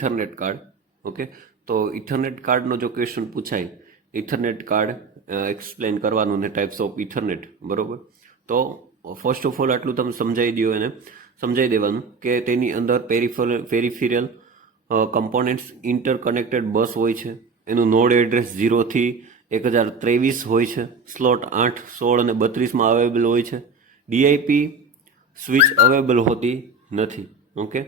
Ethernet card. Okay, તો ethernet કાર્ડનો જો ક્વેશ્ચન પૂછાય, ઇથરનેટ કાર્ડ એક્સપ્લેન કરવાનું ને ટાઈપ્સ ઓફ ઇથરનેટ, બરોબર. તો ફર્સ્ટ ઓફ ઓલ આટલું તમે સમજાવી દો, એને સમજાવી દેવાનું કે તેની અંદર પેરિફેરલ કમ્પોનેન્ટ્સ ઇન્ટરકનેક્ટેડ બસ હોય છે, એનું નોડ એડ્રેસ 0 થી 1023 હોય છે, સ્લોટ 8, 16 અને 32માં અવેલેબલ હોય છે, ડીઆઈપી સ્વિચ અવેલેબલ હોતી નથી. ઓકે,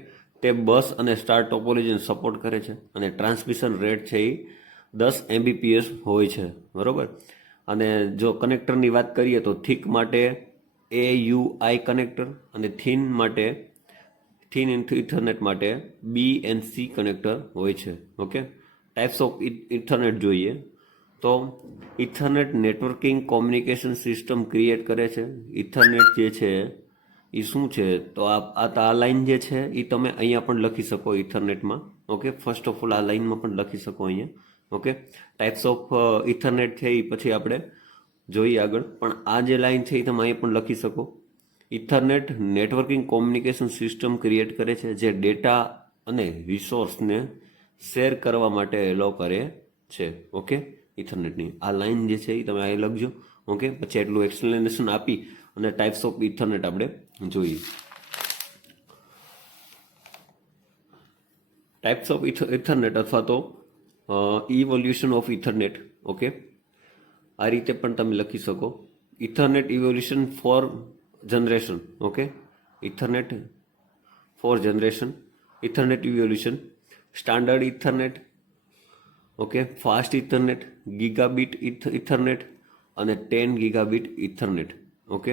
તે બસ અને સ્ટાર ટોપોલોજીને સપોર્ટ કરે છે અને ટ્રાન્સમિશન રેટ છે એ 10 Mbps હોય છે, બરોબર. અને જો કનેક્ટરની વાત કરીએ તો થીક માટે AUI કનેક્ટર અને થીન ઇથરનેટ માટે BNC કનેક્ટર હોય છે. ઓકે, ટાઈપ્સ ઓફ ઇથરનેટ જોઈએ તો ethernet networking communication system create કરે છે. ઇથરનેટ જે છે એ શું છે, તો આ લાઈન જે છે એ તમે અહીંયા પણ લખી શકો ઇથરનેટમાં. ઓકે, ફર્સ્ટ ઓફ ઓલ આ લાઈનમાં પણ લખી શકો અહીંયા. ઓકે, ટાઈપ્સ ઓફ ઇથરનેટ છે એ પછી આપણે જોઈએ આગળ, પણ આ જે લાઈન છે એ તમે અહીંયા પણ લખી શકો. Ethernet networking communication system create કરે છે જે ડેટા અને રિસોર્સને શેર કરવા માટે એલો કરે છે. ઓકે, ઇથરનેટની આ લાઈન જે છે એ તમે અહીં લખજો. ઓકે, પછી એટલું એક્સપ્લેનેશન આપી અને ટાઈપ્સ ઓફ ઇથરનેટ આપણે જોઈએ. ટાઈપ્સ ઓફ ઇથરનેટ અથવા તો ઇવોલ્યુશન ઓફ ઇથરનેટ. ઓકે, આ રીતે પણ તમે લખી શકો. Ethernet evolution four generation. Okay, Ethernet four generation, Ethernet evolution, standard Ethernet, okay, fast Ethernet, gigabit Ethernet અને 10 ગીગાબીટ ઇથરનેટ. ઓકે,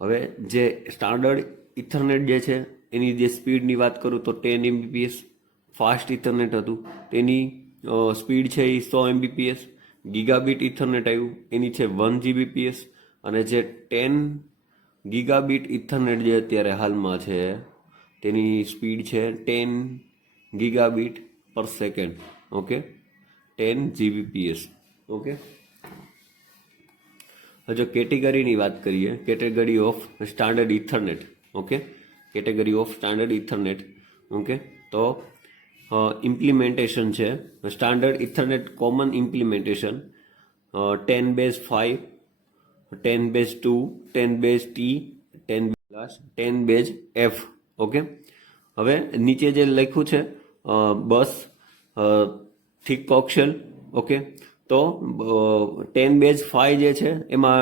હવે જે સ્ટાન્ડર્ડ ઇથરનેટ જે છે એની જે સ્પીડની વાત કરું તો 10 Mbps. ફાસ્ટ ઇથરનેટ હતું તેની સ્પીડ છે એ 100 Mbps. ગીગાબીટ ઇથરનેટ આવ્યું એની છે 1 Gbps અને જે 10 ગીગાબીટ ઇથરનેટ જે અત્યારે હાલમાં છે તેની સ્પીડ છે 10 ગીગાબીટ પર સેકન્ડ. Okay, 10 Gbps. ઓકે, જો કેટેગરીની વાત કરીએ, category of standard Ethernet. Okay, category of standard Ethernet. Okay, તો ઇમ્પ્લિમેન્ટેશન છે standard Ethernet common implementation 10/5, 10/2, 10/T, 10/F. Okay, હવે નીચે જે લખ્યું છે બસ થીક કોક્સિયલ. ઓકે, તો 10/5 જે છે એમાં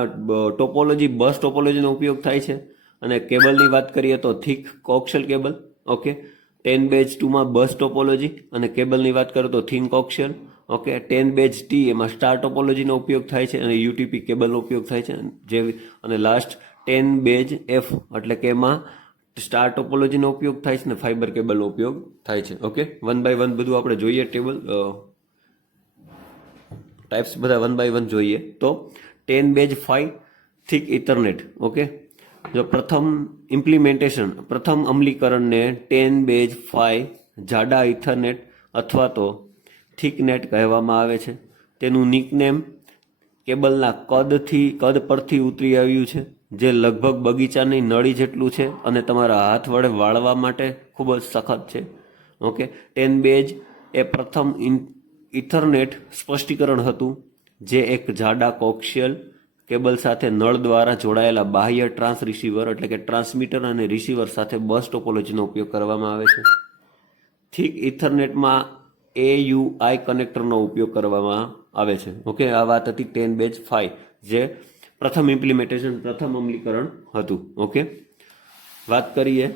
ટોપોલોજી બસ ટોપોલોજીનો ઉપયોગ થાય છે અને કેબલની વાત કરીએ તો થીક કોક્સિયલ કેબલ. ઓકે, 10/2માં બસ ટોપોલોજી અને કેબલની વાત કરું તો થીન કોક્સિયલ. ઓકે, 10/T એમાં સ્ટાર ટોપોલોજીનો ઉપયોગ થાય છે અને UTP કેબલનો ઉપયોગ થાય છે જેવી. અને લાસ્ટ 10/F એટલે કે એમાં સ્ટાર ટોપોલોજીનો ઉપયોગ થાય છે ને ફાઈબર કેબલનો ઉપયોગ થાય છે. ઓકે, 1 by 1 બધું આપણે જોઈએ, ટેબલ ટાઈપ્સ બધા 1 by 1 જોઈએ. તો 10/5 થીક ઇથરનેટ. ઓકે, જો પ્રથમ ઇમ્પ્લિમેન્ટેશન, પ્રથમ અમલીકરણને 10/5 જાડા ઇથરનેટ અથવા તો થીકનેટ કહેવામાં આવે છે. તેનું નિકનેમ કેબલના કદ પરથી ઉતરી આવ્યું છે જે લગભગ બગીચાની નળી જેટલું છે અને તમારા હાથ વડે વાળવા માટે ખૂબ જ સખત છે. ઓકે, 10/5 એ પ્રથમ ઇથરનેટ સ્પષ્ટીકરણ હતું જે એક જાડા કોક્સિયલ કેબલ સાથે નળ દ્વારા જોડાયેલા બાહ્ય ટ્રાન્સ રિસીવર એટલે કે ટ્રાન્સમીટર અને રિસીવર સાથે બસ ટોપોલોજીનો ઉપયોગ કરવામાં આવે છે. થીક ઇથરનેટમાં AUI કનેક્ટરનો ઉપયોગ કરવામાં આવે છે. ઓકે, આ વાત હતી 10/5 જે પ્રથમ ઇમ્પ્લિમેન્ટેશન, પ્રથમ અમલીકરણ હતું. ઓકે, વાત કરીએ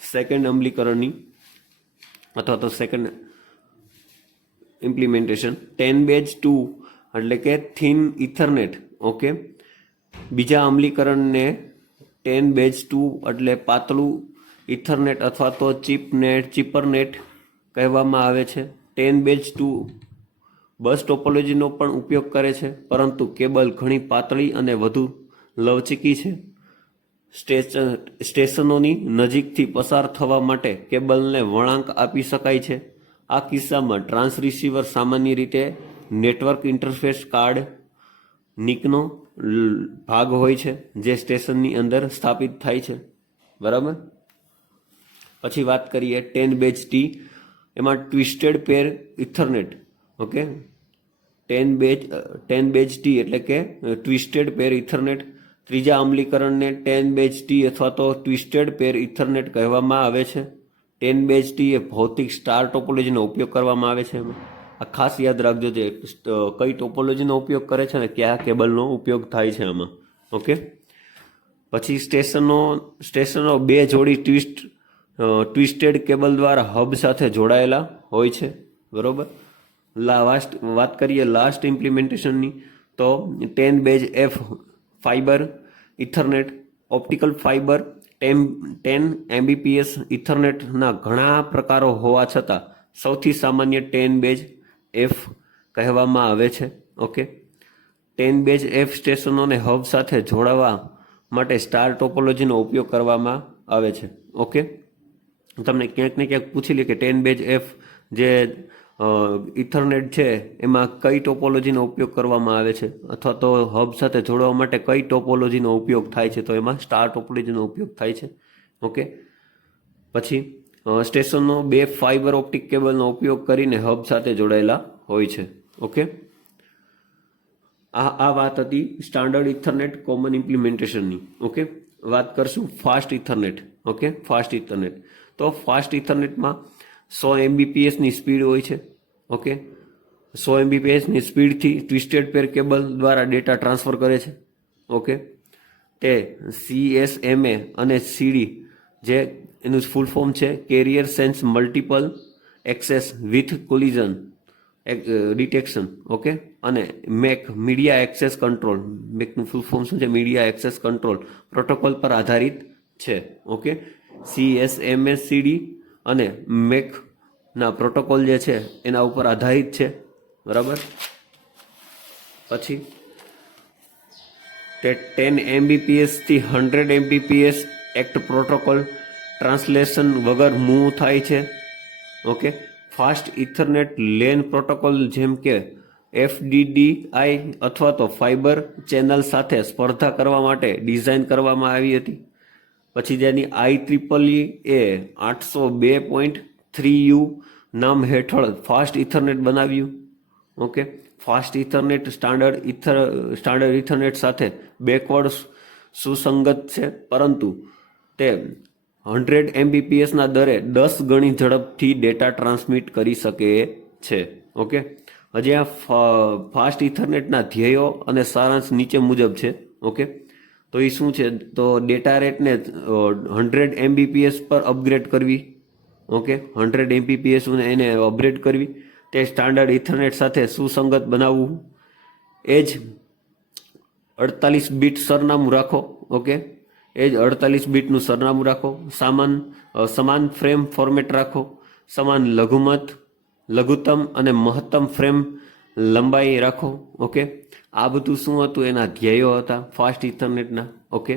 સેકન્ડ અમલીકરણની અથવા તો સેકન્ડ ઇમ્પ્લિમેન્ટેશન 10/2 એટલે કે થીન ઇથરનેટ. ઓકે, બીજા અમલીકરણને 10/2 એટલે પાતળું ઇથરનેટ અથવા તો ચીપરનેટ કહેવામાં આવે છે. 10/2 બસ ટોપોલોજીનો પણ ઉપયોગ કરે છે પરંતુ કેબલ ઘણી પાતળી અને વધુ લવચીકી છે. સ્ટેશનોની નજીકથી પસાર થવા માટે કેબલને વળાંક આપી શકાય છે. આ કિસ્સામાં ટ્રાન્સ રિસીવર સામાન્ય રીતે નેટવર્ક ઇન્ટરફેસ કાર્ડ નિકનો ભાગ હોય છે જે સ્ટેશનની અંદર સ્થાપિત થાય છે. બરાબર, પછી વાત કરીએ 10 બેઝ ટી, એમાં ટ્વિસ્ટેડ પેર ઇથરનેટ. ઓકે, 10 બેઝ ટી એટલે કે ટ્વિસ્ટેડ પેર ઇથરનેટ. ત્રીજા અમલીકરણને 10 બેઝ ટી અથવા તો ટ્વિસ્ટેડ પેર ઇથરનેટ કહેવામાં આવે છે. 10 બેઝ ટી એ ભૌતિક સ્ટાર ટોપોલોજીનો ઉપયોગ કરવામાં આવે છે. આ ખાસ યાદ રાખજો જે કઈ ટોપોલોજીનો ઉપયોગ કરે છે ને કયા કેબલનો ઉપયોગ થાય છે આમાં. ઓકે, પછી સ્ટેશનો 2 જોડી ટ્વિસ્ટેડ કેબલ દ્વારા હબ સાથે જોડાયેલા હોય છે. બરોબર. વાત કરીએ લાસ્ટ ઇમ્પ્લિમેન્ટેશનની, તો 10 base F fibre ethernet optical fibre 10 Mbps ઇથરનેટના ઘણા પ્રકારો હોવા છતાં સૌથી સામાન્ય 10 બેઝ એફ કહેવામાં આવે છે. ઓકે, 10 બેઝ એફ સ્ટેશનોને હબ સાથે જોડાવા માટે સ્ટાર ટોપોલોજીનો ઉપયોગ કરવામાં આવે છે. ઓકે, તમને ક્યાંક ને ક્યાંક પૂછી લે કે 10 બેઝ એફ જે ઇથરનેટ છે એમાં કઈ ટોપોલોજીનો ઉપયોગ કરવામાં આવે છે અથવા તો હબ સાથે જોડવા માટે કઈ ટોપોલોજીનો ઉપયોગ થાય છે, તો એમાં સ્ટાર ટોપોલોજીનો ઉપયોગ થાય છે. ઓકે, પછી સ્ટેશનો 2 ફાઈબર ઓપ્ટિક કેબલનો ઉપયોગ કરીને હબ સાથે જોડાયેલા હોય છે. ઓકે, આ વાત હતી સ્ટાન્ડર્ડ ઇથરનેટ કોમન ઇમ્પ્લિમેન્ટેશનની. ઓકે, વાત કરશું fast Ethernet. Okay, fast Ethernet, તો ફાસ્ટ ઇથરનેટમાં 100 Mbpsની સ્પીડ હોય છે. ઓકે, 100 Mbpsની સ્પીડથી ટ્વિસ્ટેડ પેર કેબલ દ્વારા ડેટા ટ્રાન્સફર કરે છે. ઓકે, તે CSMA અને CD, જે એનું ફૂલ ફોર્મ છે carrier sense multiple access with collision detection. Okay, અને મેક મીડિયા એક્સેસ કંટ્રોલ, મેકનું ફૂલ ફોર્મ શું છે, મીડિયા એક્સેસ કંટ્રોલ પ્રોટોકોલ પર આધારિત છે. ઓકે, CSMA CD અને મેકના પ્રોટોકોલ જે છે એના ઉપર આધારિત છે. બરાબર. પછી તે 10 Mbps થી 100 Mbps એક્ટ પ્રોટોકોલ ટ્રાન્સલેશન વગર મૂવ થાય છે. Okay, fast Ethernet LAN protocol જેમ કે FDDI અથવા તો ફાઈબર ચેનલ સાથે સ્પર્ધા કરવા માટે ડિઝાઇન કરવામાં આવી હતી. પછી જેની IEEE એ 802.3U નામ હેઠળ ફાસ્ટ ઇથરનેટ બનાવ્યું. Okay, fast ethernet standard ethernet સાથે બેકવર્ડ સુસંગત છે, પરંતુ તે 100 Mbpsના દરે 10 ગણી ઝડપથી ડેટા ટ્રાન્સમિટ કરી શકે છે. ઓકે, હજી આ ફાસ્ટ ઇથરનેટના ધ્યેયો અને સારાંશ નીચે મુજબ છે. ઓકે, તો એ શું છે, તો ડેટા રેટને 100 Mbps પર અપગ્રેડ કરવી. ઓકે, 100 Mbps એને અપગ્રેડ કરવી, તે સ્ટાન્ડર્ડ ઇથરનેટ સાથે સુસંગત બનાવવું, એ જ 48 બીટ સરનામું રાખો. ઓકે, એ જ 48 બીટનું સરનામું રાખો, સમાન ફ્રેમ ફોર્મેટ રાખો, સમાન લઘુત્તમ અને મહત્તમ ફ્રેમ લંબાઈ રાખો. ઓકે, આ બધું શું હતું, એના ધ્યેયો હતા ફાસ્ટ ઇથરનેટના. ઓકે,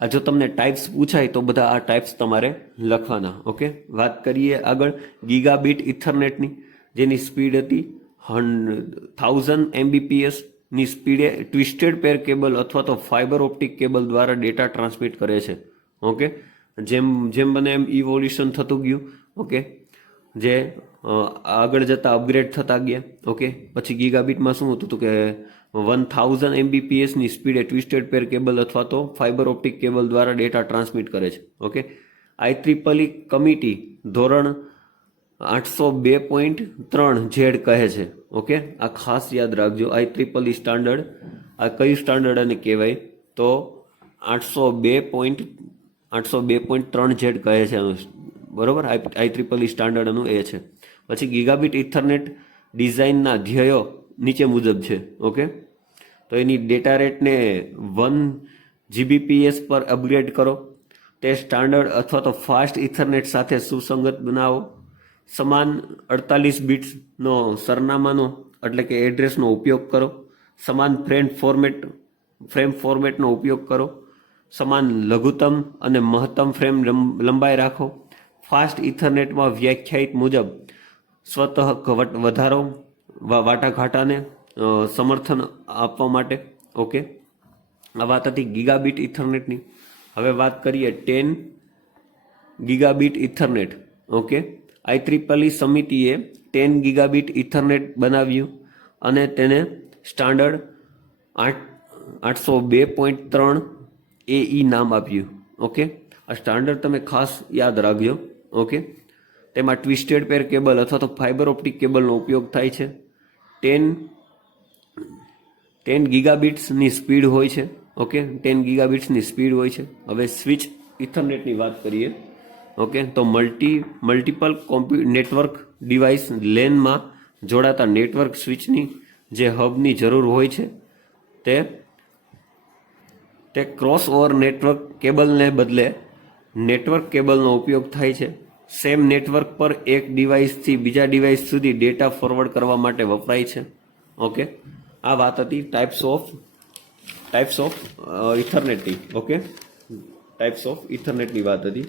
આ જો તમને ટાઈપ્સ પૂછાય તો બધા આ ટાઈપ્સ તમારે લખવાના. ઓકે, વાત કરીએ આગળ ગીગાબીટ ઇથરનેટની, જેની સ્પીડ હતી 1000 Mbps ની સ્પીડે ટ્વિસ્ટેડ પેર કેબલ અથવા તો ફાઈબર ઓપ્ટિક કેબલ દ્વારા ડેટા ટ્રાન્સમિટ કરે છે. ઓકે, જેમ બને એમ ઇવોલ્યુશન થતું ગયું. ઓકે, જે આગળ જતા અપગ્રેડ થતા ગયા. ઓકે, પછી ગીગાબીટમાં શું હતું કે 1000 Mbps ની સ્પીડે ટ્વિસ્ટેડ પેર કેબલ અથવા તો ફાઈબર ઓપ્ટિક કેબલ દ્વારા ડેટા ટ્રાન્સમિટ કરે છે. ઓકે, IEEE કમિટી ધોરણ 802.3Z કહે છે. ઓકે, આ ખાસ યાદ રાખજો. IEEE સ્ટાન્ડર્ડ, આ કયું સ્ટાન્ડર્ડ આને કહેવાય, તો 802.3Z કહે છે. બરોબર, IEEE સ્ટાન્ડર્ડ એનું એ છે. પછી ગીગાબીટ ઇથરનેટ ડિઝાઇનના ધ્યેયો નીચે મુજબ છે. ઓકે, તો એની ડેટા રેટને 1 Gbps પર અપગ્રેડ કરો, તે સ્ટાન્ડર્ડ અથવા તો ફાસ્ટ ઇથરનેટ સાથે સુસંગત બનાવો, સમાન 48 બિટ્સનો સરનામાનો એટલે કે એડ્રેસનો ઉપયોગ કરો, સમાન ફ્રેમ ફોર્મેટનો ઉપયોગ કરો, સમાન લઘુત્તમ અને મહત્તમ ફ્રેમ લંબાઈ રાખો, ફાસ્ટ ઇથરનેટમાં વ્યાખ્યાયિત મુજબ સ્વતઃ વધારો વાટાઘાટાને સમર્થન આપવા માટે. ઓકે, આ વાત હતી ગીગાબીટ ઇથરનેટની. હવે વાત કરીએ 10 ગીગાબીટ ઇથરનેટ. ઓકે, IEEE સમિતિએ 10 ગીગાબીટ ઇથરનેટ બનાવ્યું અને તેને સ્ટાન્ડર્ડ 802.3 AE નામ આપ્યું. ઓકે, આ સ્ટાન્ડર્ડ તમે ખાસ યાદ રાખજો. ઓકે, તેમાં ટ્વિસ્ટેડ પેર કેબલ અથવા તો ફાઇબર ઓપ્ટિક કેબલનો ઉપયોગ થાય છે. 10 ગીગાબીટ્સની સ્પીડ હોય છે. ઓકે, 10 ગીગાબીટ્સની સ્પીડ હોય છે. હવે સ્વિચ ઇથરનેટની વાત કરીએ. ઓકે, તો મલ્ટિપલ નેટવર્ક ડિવાઇસ લેનમાં જોડાતા નેટવર્ક સ્વિચની જે હબની જરૂર હોય છે તે ક્રોસ ઓવર નેટવર્ક કેબલને બદલે નેટવર્ક કેબલનો ઉપયોગ થાય છે. સેમ નેટવર્ક પર એક ડિવાઇસથી બીજા ડિવાઇસ સુધી ડેટા ફોરવર્ડ કરવા માટે વપરાય છે. ઓકે, આ વાત હતી ટાઈપ્સ ઓફ ઇથરનેટની. ઓકે, ટાઈપ્સ ઓફ ઇથરનેટની વાત હતી.